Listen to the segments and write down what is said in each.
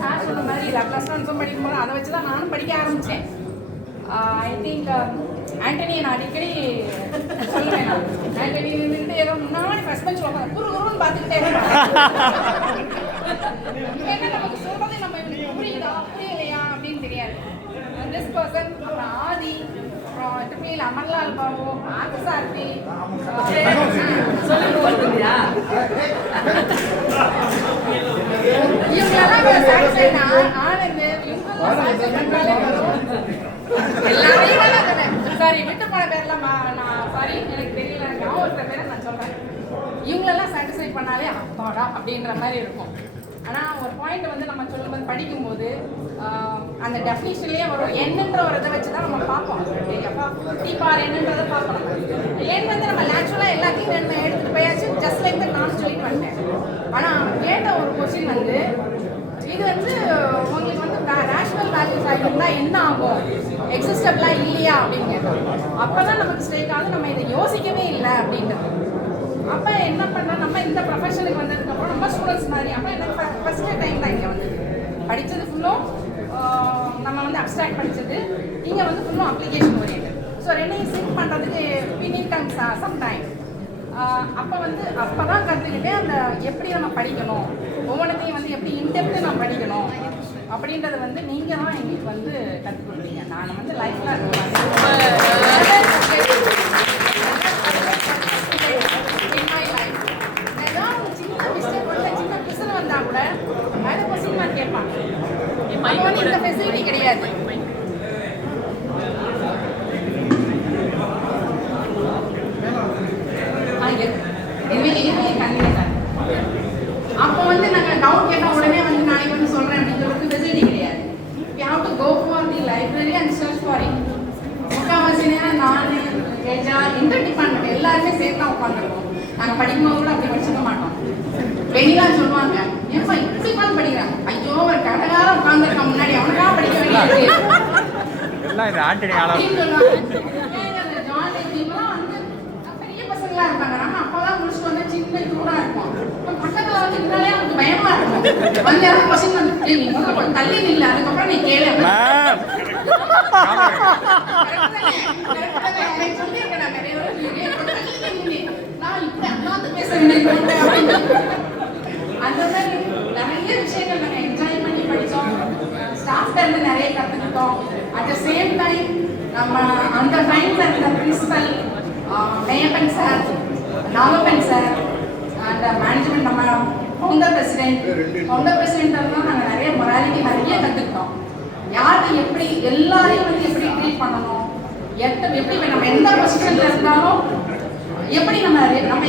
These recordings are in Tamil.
சார் சொன்ன மாதிரி ப்ளஸ் ஒன்ஸும் படிக்கும்போது அதை வச்சு தான் நானும் படிக்க ஆரம்பித்தேன். ஐ திங்க் ஆண்டனியை நான் அடிக்கடி சொல்லுவேன். ஆண்டனி நின்றுட்டு ஏதோ முன்னாடி ஃபர்ஸ்ட் பெஞ்ச் உட்காந்து குருன்னு பார்த்துக்கிட்டே இருப்பேன். ஏன்னா நமக்கு சொல்றது நம்ம இவனுக்கு புரியுதா புரியலையா அப்படின்னு தெரியாது. திஸ் பர்சன் அப்புறம் ஆதி, அப்புறம் திருப்பியில் அமர்லால் பாபு, ஆர்த்தி, இவங்களெல்லாம் சாட்டிஸ்ஃபைட் ஆனந்து எல்லாரையும் சாரி விட்டு போன பேர்லாம் நான் சாரி எனக்கு தெரியல, நான் ஒருத்தர் பேரை நான் சொல்கிறேன். இவங்களெல்லாம் சாட்டிஸ்ஃபை பண்ணாலே அப்பாடா அப்படின்ற மாதிரி இருக்கும். ஆனால் ஒரு பாயிண்ட் வந்து நம்ம சொல்லும்போது படிக்கும்போது அந்த டெஃபினிஷன்லேயே வரும் என்னன்ற ஒரு இதை வச்சு தான் நம்ம பார்ப்போம். அப்பா டீப்பார் என்னன்றதை பார்ப்போம். ஏன் வந்து நம்ம நேச்சுரலாக எல்லாத்தையும் நம்ம எடுத்துகிட்டு போயாச்சு ஜஸ்ட் லைக் தான் நான் சொல்லிட்டு வந்துட்டேன். ஆனால் கேட்ட ஒரு கொஸ்டின் வந்து இது வந்து உங்களுக்கு வந்து நேஷனல் வேல்யூஸ் ஆகிருந்தால் என்ன ஆகும், எக்ஸிஸ்டபிளா இல்லையா அப்படின்னு கேட்டோம். அப்போ தான் நமக்கு ஸ்ட்ரைக் ஆகுது நம்ம இதை யோசிக்கவே இல்லை அப்படின்றது. அப்போ என்ன பண்ணோம், நம்ம இந்த ப்ரொஃபஷனுக்கு வந்ததுக்கப்புறம் நம்ம ஸ்டூடெண்ட்ஸ் மாதிரி அப்போ எனக்கு ஃபஸ்ட்டு டைம் தான் இங்கே வந்து படித்தது ஃபுல்லும் நம்ம வந்து அப்ஸ்ட்ராக்ட் படித்தது, இங்கே வந்து ஃபுல்லும் அப்ளிகேஷன் ஓரியன்டட். ஸோ ரெண்டையும் சிங்க் பண்ணுறதுக்கு வி நீட் சம் டைம். அப்போ வந்து அப்போ தான் கற்றுக்கிட்டேன் அந்த எப்படி நம்ம படிக்கணும், ஒவ்வொன்றத்தையும் வந்து எப்படி இன்டெப்த்து நம்ம படிக்கணும் அப்படின்றது வந்து நீங்கள் தான் எங்களுக்கு வந்து கற்றுக் கொடுத்தீங்க. நான் வந்து லைஃப்பில் கூட அதை கொஸ்டின் மார்க் கேட்பாங்க. இந்த ஃபெசிலிட்டி கிடையாது. அப்போ வந்து நாங்கள் டவுட் கேட்டால் உடனே வந்து நாளைக்கு வந்து சொல்கிறேன் அப்படின்னு சொல்லிட்டு ஃபெசிலிட்டி கிடையாது. We have to go for the library and search for it. முக்கால்வாசி நேரம் நான் கேஜா இன்டர் டிபார்ட்மெண்ட் எல்லாருமே சேர்த்தா உட்காந்துருக்கோம். நாங்கள் படிக்கும்போது கூட அப்படி படிச்சுக்க மாட்டோம். வெளியெல்லாம் சொல்லுவாங்க ஏப்பா இப்படி உட்காந்து படிக்கிறாங்க, ஐயோ ஒரு கடகாரம் உட்காந்துருக்க முன்னாடி அவனுக்காக படிக்க வேண்டியது அப்படின்னு சொல்லுவாங்க. வந்து பெரிய பசங்களா இருப்பாங்க, நம்ம அப்போதான் முடிச்சுட்டு வந்து சின்ன தூரா இருப்போம். பக்கத்துல வந்து இருந்தாலே அவங்களுக்கு பயமா இருக்கும். வந்து யாரும் கொஸ்டின் வந்து நீ முதல்ல கொஞ்சம் தள்ளி நில்ல, அதுக்கப்புறம் நீ கேளு சொல்லியிருக்கேன். நான் நிறைய நான் இப்படி அண்ணாந்து பேச அந்த மாதிரி நிறைய விஷயங்கள் நாங்கள் என்ஜாய் பண்ணி படித்தோம். ஸ்டாஃப்ட இருந்து நிறைய கற்றுக்கிட்டோம். அட் த சேம் டைம் நம்ம அந்த டைமில் இருந்த பிரின்சிபல் மேயப்பன் சார், நாகப்பன் சார், அந்த மேனேஜ்மெண்ட் நம்ம ஃபவுண்டர் பிரசிடென்ட் தான் நாங்கள் நிறைய மொராலிட்டி நிறைய கற்றுக்கிட்டோம். யாரை எப்படி எல்லாரையும் வந்து எப்படி ட்ரீட் பண்ணணும், எப்படி நம்ம எந்த பொசிஷனில் இருந்தாலும் எப்படி நம்ம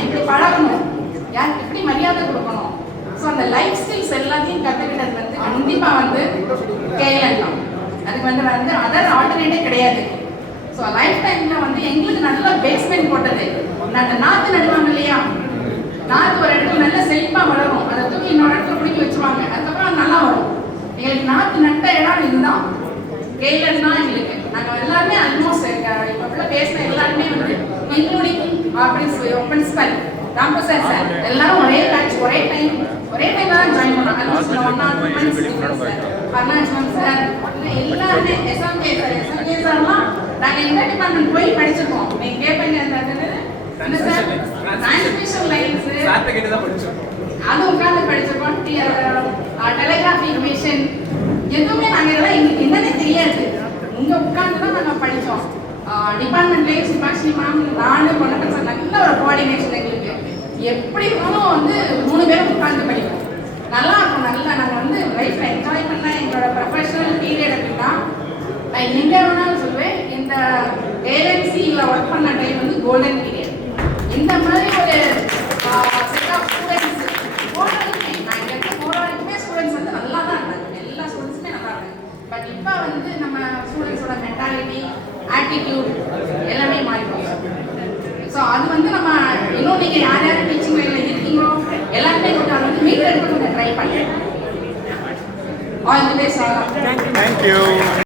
எப்படி பழகணும், யாருக்கு எப்படி மரியாதை கொடுக்கணும். ஸோ அந்த லைஃப் ஸ்கில்ஸ் எல்லாத்தையும் கற்றுக்கிட்டது வந்து கண்டிப்பாக வந்து கேஎல் தான். அதுக்கு வந்து அதர் ஆல்டர்னேட்டே கிடையாது. ஸோ லைஃப் டைமில் வந்து எங்களுக்கு நல்ல பேஸ்மெண்ட் போட்டது. அந்த நாற்று நடுவாங்க இல்லையா, நாற்று ஒரு இடத்துல நல்ல செழிப்பாக வளரும், அதை தூக்கி இன்னொரு இடத்துல பிடிக்க வச்சுருவாங்க, அதுக்கப்புறம் அது நல்லா வரும். எங்களுக்கு நாற்று நட்ட இடம் இதுதான், கேஎல் தான் எங்களுக்கு. நாங்கள் எல்லாருமே ஆல்மோஸ்ட் இப்போ உள்ள பேசின எல்லாருமே வந்து இன்க்ளூடிங் பிரின்சிபல் ராமசார் சார் எல்லாரும் ஒரே பேட்ச் ஒரே டைம் தான் ஜாயின் பண்ணாங்க. அருணாச்சலம் சார் எல்லாருமே எஸ்எம்ஜே சார்லாம் நாங்கள் இந்த டிபார்ட்மெண்ட் போய் படிச்சிருக்கோம். நீங்கள் கேட்பீங்க சார் டிரான்ஸ்மிஷன் லைன்ஸ் அது உட்காந்து படிச்சிருக்கோம். டெலிகிராஃபி மிஷின் எதுவுமே நாங்கள் இதெல்லாம் எங்களுக்கு என்னன்னே தெரியாது. இங்கே உட்காந்து தான் நாங்கள் படித்தோம். டிபார்ட்மெண்ட்லேயே சுபாஷினி மேம் நாலு பொண்ணு சார் நல்ல ஒரு கோஆர்டினேஷன் எங்களுக்கு. எப்படி இருந்தாலும் வந்து 3 பேரும் உட்காந்து படிப்போம். நல்லா இருக்கும். நல்லா நாங்கள் வந்து லைஃப்பில் என்ஜாய் பண்ண எங்களோட ப்ரொஃபஷனல் பீரியட் அப்படின்னா நான் எங்கே வேணாலும் சொல்லுவேன், இந்த ஏஎன்சியில் ஒர்க் பண்ண டைம் வந்து கோல்டன் பீரியட். இந்த மாதிரி ஒரு செட் ஆஃப் ஸ்டூடெண்ட்ஸ் போராடுமே நான் எங்களுக்கு போராடுமே ஸ்டூடெண்ட்ஸ் வந்து நல்லா தான் இருந்தாங்க. எல்லா ஸ்டூடெண்ட்ஸுமே நல்லா இருந்தாங்க. பட் இப்போ வந்து நம்ம ஸ்டூடெண்ட்ஸோட மென்டாலிட்டி ஆட்டிடியூட் எல்லாமே மாறிடும். ஸோ அது வந்து நம்ம இன்னும் நீங்கள் யார் யார் டீச்சிங் லைனில் இருக்கீங்களோ எல்லாருமே கொஞ்சம் வந்து மீட் எடுத்து கொஞ்சம் ட்ரை பண்ணுறேன். All the best. தேங்க்யூ.